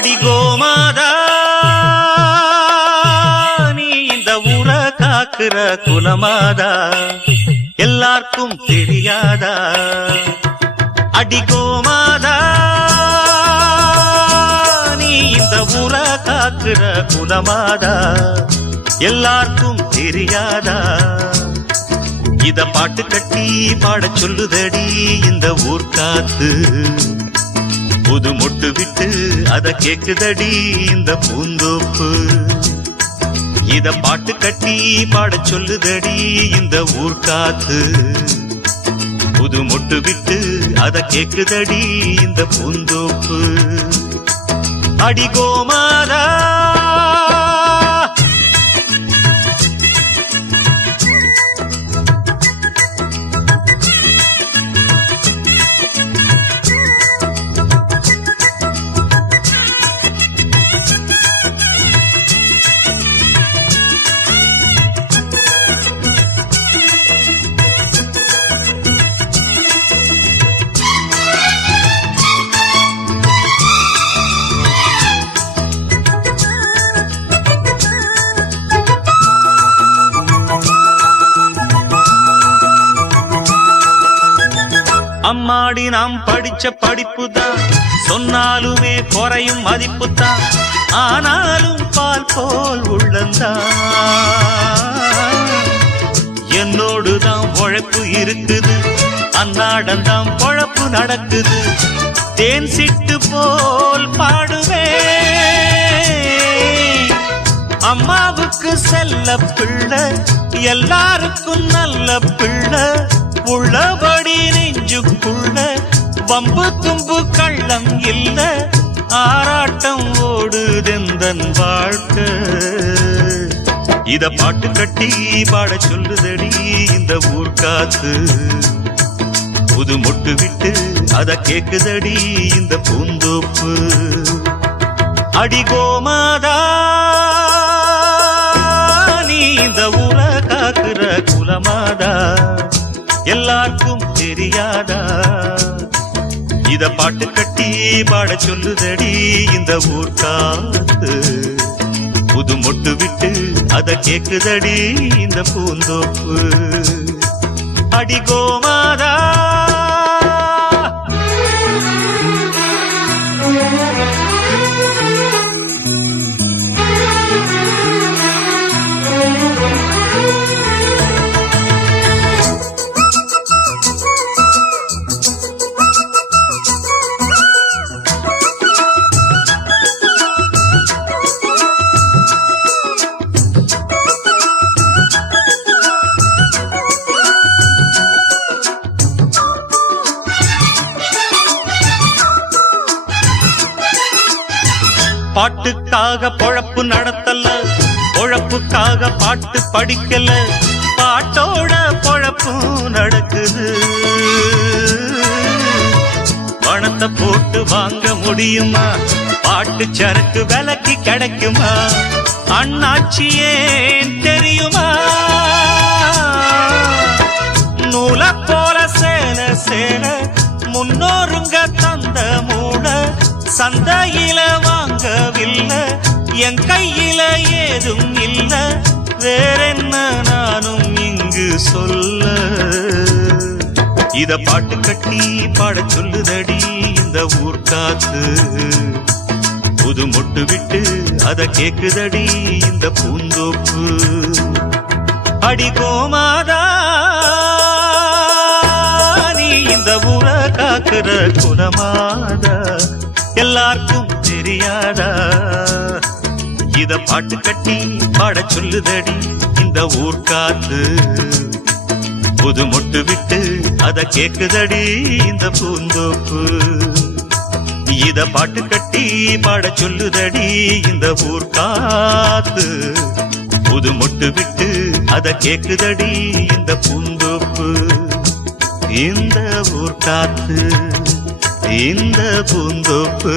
அடி கோமாதா நீ இந்த ஊரை காக்குற குலமாதா எல்லாருக்கும் தெரியாதா? அடி கோமாதா நீ இந்த ஊரை காக்குற குலமாதா எல்லாருக்கும் தெரியாதா? இத பாட்டு கட்டி பாட சொல்லுதடி இந்த ஊர் காத்து, புது மொட்டு விட்டு அத கேக்குதடி இந்த பூந்தோப்பு. இத பாட்டு கட்டி பாட சொல்லுதடி இந்த ஊர் காத்து, புது மொட்டு விட்டு அத கேக்குதடி இந்த பூந்தோப்பு. அடி கோமாதா அம்மாடி நாம் படிச்ச படிப்புதான், சொன்னாலுமே குறையும் மதிப்புதான், ஆனாலும் பால் போல் உள்ளந்தான். என்னோடுதான் உழைப்பு இருக்குது, அன்னாடந்தான் பொழப்பு நடக்குது, தேன் சிட்டு போல் பாடுவே. அம்மாவுக்கு செல்ல பிள்ளை, எல்லாருக்கும் நல்ல பிள்ளை, உள்ளபடி நெஞ்சுக்குள்ள வம்பு தும்பு கள்ளம் இல்ல, ஆராட்டம் ஓடுதெந்தன் வாழ்க்கை. இத பாட்டு கட்டி பாட சொல்லுதடி இந்த ஊர் காத்து, புது மொட்டு விட்டு அத கேக்குதடி இந்த பூந்தோப்பு. அடி கோமாதா நீ இந்த ஊரை காக்குற குலமாதா எல்லாருக்கும் தெரியாதா? இத பாட்டு கட்டி பாட சொல்லுதடி இந்த ஊர் காத்து, புது மொட்டு விட்டு அத கேக்குதடி இந்த பூந்தோப்பு. அடி கோமாதா பாட்டுக்காக பொழப்பு நடத்தல, பொழப்புக்காக பாட்டு படிக்கல, பாட்டோட பொழப்பு நடக்குது. பணத்தை போட்டு வாங்க முடியுமா? பாட்டு சரக்கு விலைக்கு கிடைக்குமா? அண்ணாச்சியே தெரியுமா? நூல போல சேல சேல முன்னோருங்க தந்த மூட, சந்தையில வாங்கவில்லை, என் கையில ஏதும் இல்ல, வேறென்ன நானும் இங்கு சொல்ல. இத பாட்டு கட்டி பாட சொல்லுதடி இந்த ஊர் காத்து, புது மொட்டு விட்டு அத கேக்குதடி இந்த பூந்தோப்பு. அடி கோமாதா நீ இந்த ஊரை காக்குற குலமாதா எல்லாருக்கும் தெரியாதா? இத பாட்டு கட்டி பாட சொல்லுதடி இந்த ஊர் காத்து, புது மொட்டு விட்டு அத கேக்குதடி இந்த பூந்தோப்பு. இத பாட்டு கட்டி பாட சொல்லுதடி இந்த ஊர் காத்து, புது மொட்டு விட்டு அத கேக்குதடி இந்த பூந்தோப்பு. இந்த ஊர் காத்து இந்த பூந்தோப்பு.